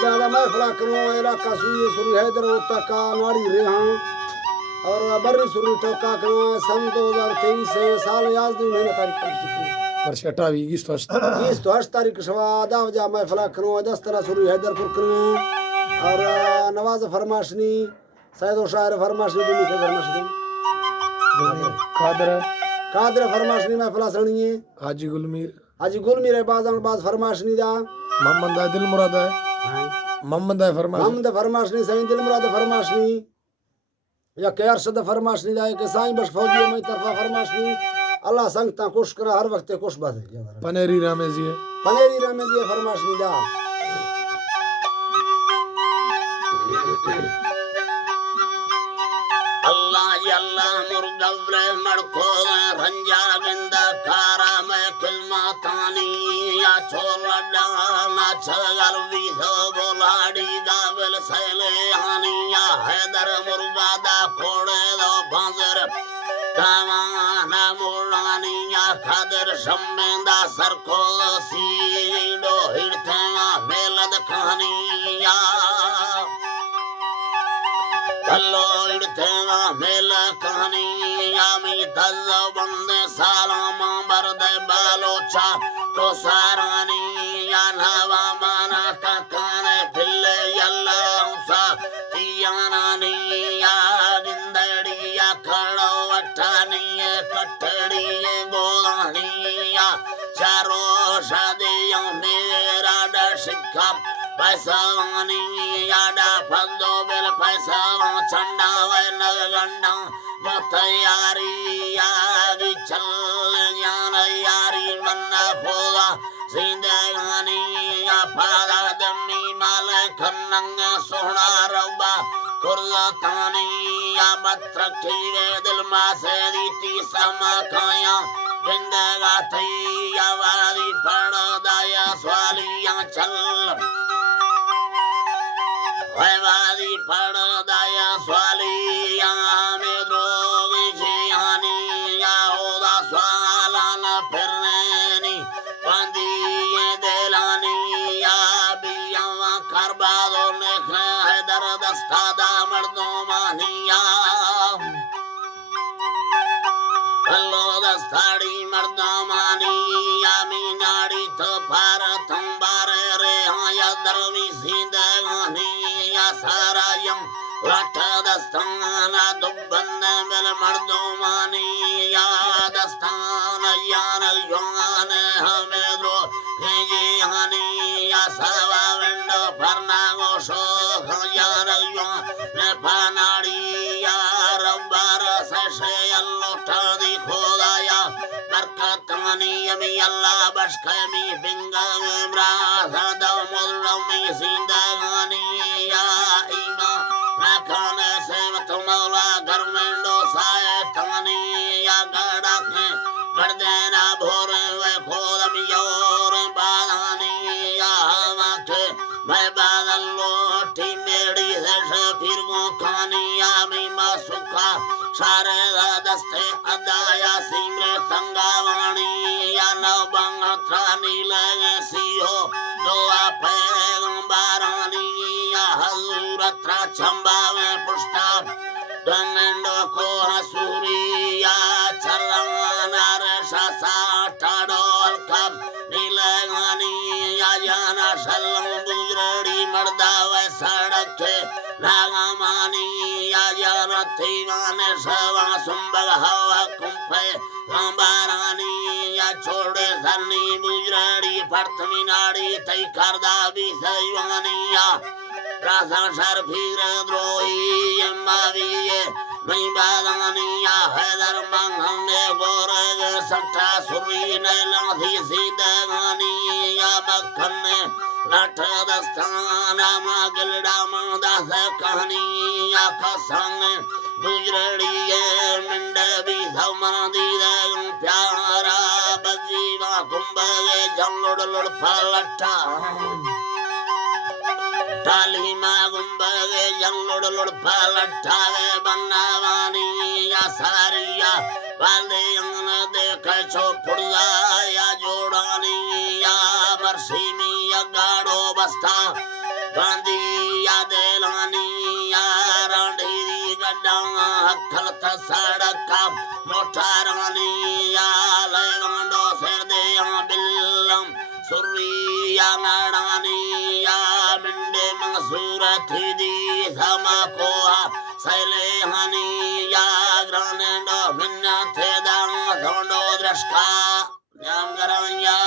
अदा मैं फला करूं इलाका सुई सुरी हैदर तका नाड़ी रेहा और बर्री सुरी टोका करूं सन 2023 साल याद दी महीना तारीख पर 28 तारीख शवा दावजा मैं फला करूं 10 तरह सुरी हैदरपुर करूं और नवाज फरमाशनी सैदो शायर फरमाशनी दुनी के फरमाशनी कादर फरमाशनी मैं फला सणिए हाजी गुलमीर है बाज फरमाशनी दा मोहम्मद दिल मुराद है मोहम्मद फरमाशनी सही दिल मुराद फरमाशनी या के अरशद फरमाशनी दा के साईं बश फौजी में तरफा फरमाशनी अल्लाह संगता खुश करा हर वक्त खुश बात है पनेरी रामेजी फरमाशनी दा अल्लाह मुर्गव्रे मड़को रंजा बिंदा कारा में किल्मा तानी या छोला डाना छगल विधो बोलाड़ी गावल सैले हानी या हैदर मुर्गा दा कोड़े दो बांजर दावाना मुलानी या खादर शम्मेंदा सरको सीडो हिड़ते मेलद कहानी या हल्लो इड़तेगा मेल कहानी यामी दल्लो बंदे सालामा बरदे बालोचा को सारानी या नवा माना काकाने पिल्ले यल्ला उसा तियानानी या गिंदड़ी या खड़ो वटानी या कटड़ी या गोलानी या चारो शादियों मेरा दर्शिका पैसा वानी याडा फंदो बिल पैसा चंडा वे नगंडा वो तैयारी यारी चल ज्ञान यारी मन्ना फोगा जिंदगानी या पादा दमी माले खन्नंग सोना रब्बा कुर्ला तानी या मत्र कीवे दिल मा से रीति समा खाया जिंदगा थी या वाली पड़ो दाया स्वालियां चल वादी पड़ो दाया स्वालिया में द्रोगी जियानी या ओदा स्वालान फिरनेनी बंदी ये दिलानी या बिया करबादो ने हैदर दस्तादा मर्दो मानिया हल्लो दस्ताड़ी मर्दो मानिया मीनाड़ी तो भारत बारे रे हाँ या दरवी सीधे सारायम रटा दस्ताना दुबन मिल मर्दों मानी या दस्तान यान युवान हमें लो ये हनी या सवा विंडो फरना गोशो यान युवान ने पानाड़ी या रब्बार से अल्लाह तादी खोदाया बरकतानी यमी अल्लाह बशकमी बिंगा इमरान दव मुल्लमी जिंदगानी या इमा रखने से मौला घर में डोसाए तानी या गड़ा के कर देना भोरे वे खोदम योर बादानी या माथे मैं बादल लोटी मेरी से फिर गो खानी या मीमा सुखा सारे दस्ते अदाया सिमरे तंगावाणी या नवबंग त्रानी लगे सियो दुआ पैगंबरानी या हजूरत चंबा में पुष्टा दंगंडो को हसूरी या चरवाना रेशा साठाडोल कब नीलगानी या जाना शल्लम बुजरड़ी मर्दा वे सड़क के नागमानी या जाना थीवाने शवा सुंबग हवा कुंफे कंबारानी या छोड़े धनी बुजरड़ी फर्तमी नाड़ी तई करदा भी सैवानी या राजा शर फिर द्रोही माविये नहीं बादानी या हैदर मंगने बोरग सट्टा सुरी ने लाधी सीधगानी या मखने लठ दस्ताना मागलड़ा मादा से कहानी या कसंग गुजरड़ी ये मिंडे भी धमादी दे प्यारा बजीवा कुंभे जंगड़ लड़ पलटा टाली माँ गुंबे जंगड़ लड़ पलटा बनावानी या सारिया वाले अंगन देखे छो पुड़ला या जोड़ानी या बरसी में या गाड़ो बस्ता बांदिया देलानिया रांडी गड्डा हखलत सड़का मोटारानिया लेवांडो सिर दिया बिल्लम सुरिया नाडानिया मिंडे मंगसूर थी दी समाकोहा सैले हनिया ग्रानेंडो मिन्ना थे दांग धोंडो दृष्टा न्याम गरवैया